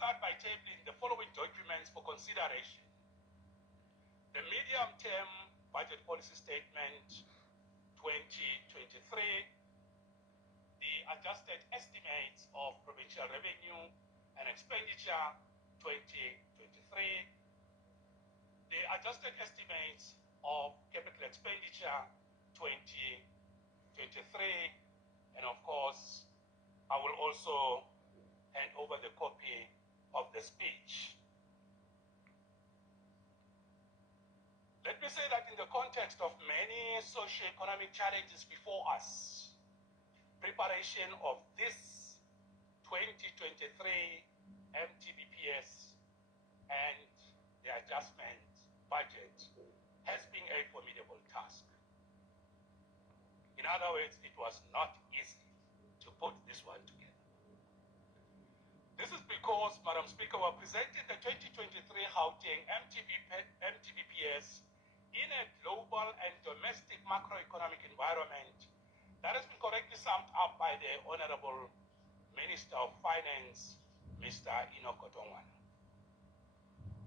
start by tabling the following documents for consideration. The medium-term budget policy statement 2023, the adjusted estimates of provincial revenue and expenditure 2023, the adjusted estimates of capital expenditure 2023, and of course, I will also hand over the copy of the speech. Let me say that in the context of many socio-economic challenges before us, preparation of this 2023 MTBPS and the adjustment budget has been a formidable task. In other words, it was not easy to put this one together. This is because, Madam Speaker, we presented the 2023 Gauteng MTBPS in a global and domestic macroeconomic environment that has been correctly summed up by the Honorable Minister of Finance, Mr. Enoch Godongwana.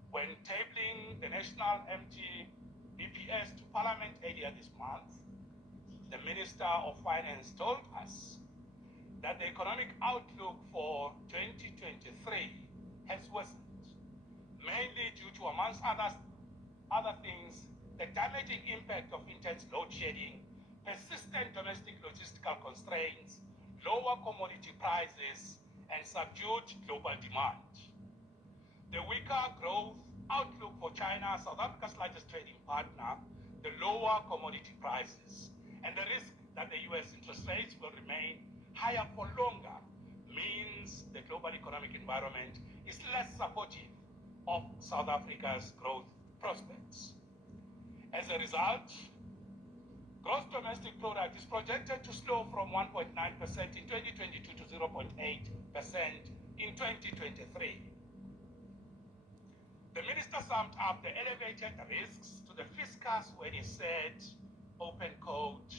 When tabling the national MTBPS to Parliament earlier this month, the Minister of Finance told us that the economic outlook for 2023 has worsened, mainly due to, amongst other things, the damaging impact of intense load shedding, persistent domestic logistical constraints, lower commodity prices, and subdued global demand. The weaker growth outlook for China, South Africa's largest trading partner, the lower commodity prices, and the risk that the US interest rates will remain higher for longer means the global economic environment is less supportive of South Africa's growth prospects. As a result, gross domestic product is projected to slow from 1.9% in 2022 to 0.8% in 2023. The minister summed up the elevated risks to the fiscus when he said, open quote,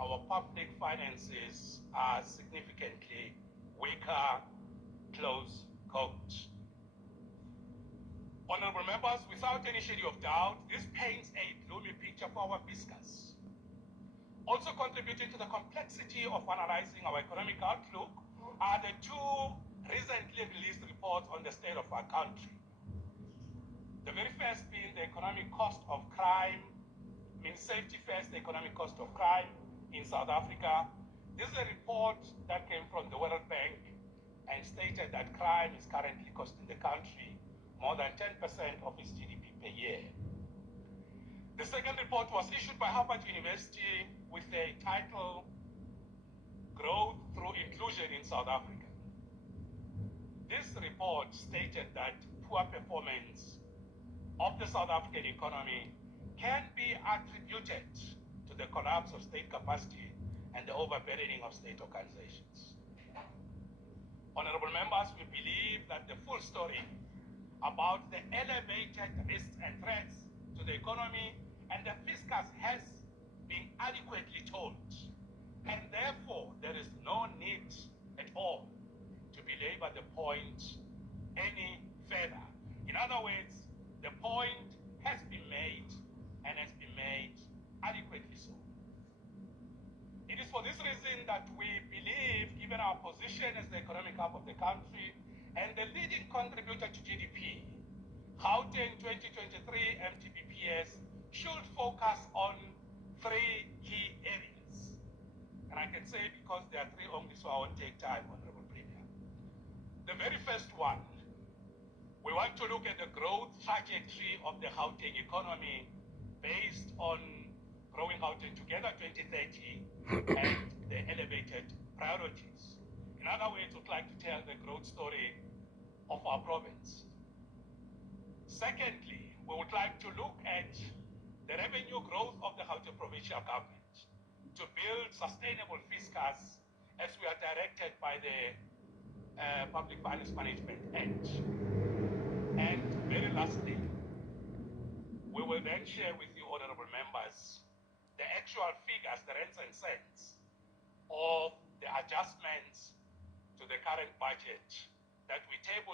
our public finances are significantly weaker, close quote. Honorable members, without any shade of doubt, this paints a gloomy picture for our fiscus. Also contributing to the complexity of analyzing our economic outlook are the two recently released reports on the state of our country. The very first being the economic cost of crime, means safety first, the economic cost of crime in South Africa. This is a report that came from the World Bank and stated that crime is currently costing the country more than 10% of its GDP per year. The second report was issued by Harvard University with the title, Growth Through Inclusion in South Africa. This report stated that poor performance of the South African economy can be attributed to the collapse of state capacity and the overburdening of state organizations. Honorable members, we believe that the full story about the elevated risks and threats to the economy and the fiscus has been adequately told, and therefore there is no need at all to belabor the point any further. In other words, the point has been made and has been made adequately so. It is for this reason that we believe, given our position as the economic hub of the country and the leading contributor to GDP, Gauteng 2023 MTBPS should focus on three key areas. And I can say because there are three only, so I won't take time, Honorable Premier. The very first one, we want to look at the growth trajectory of the Gauteng economy based on Growing Gauteng Together 2030 and the elevated priorities. In other words, we'd like to tell the growth story of our province. Secondly, we would like to look at the revenue growth of the Gauteng provincial government to build sustainable fiscus as we are directed by the Public Finance Management Act. And very lastly, we will then share with you, honorable members, the actual figures, the rents and cents of the adjustments to the current budget that we tabled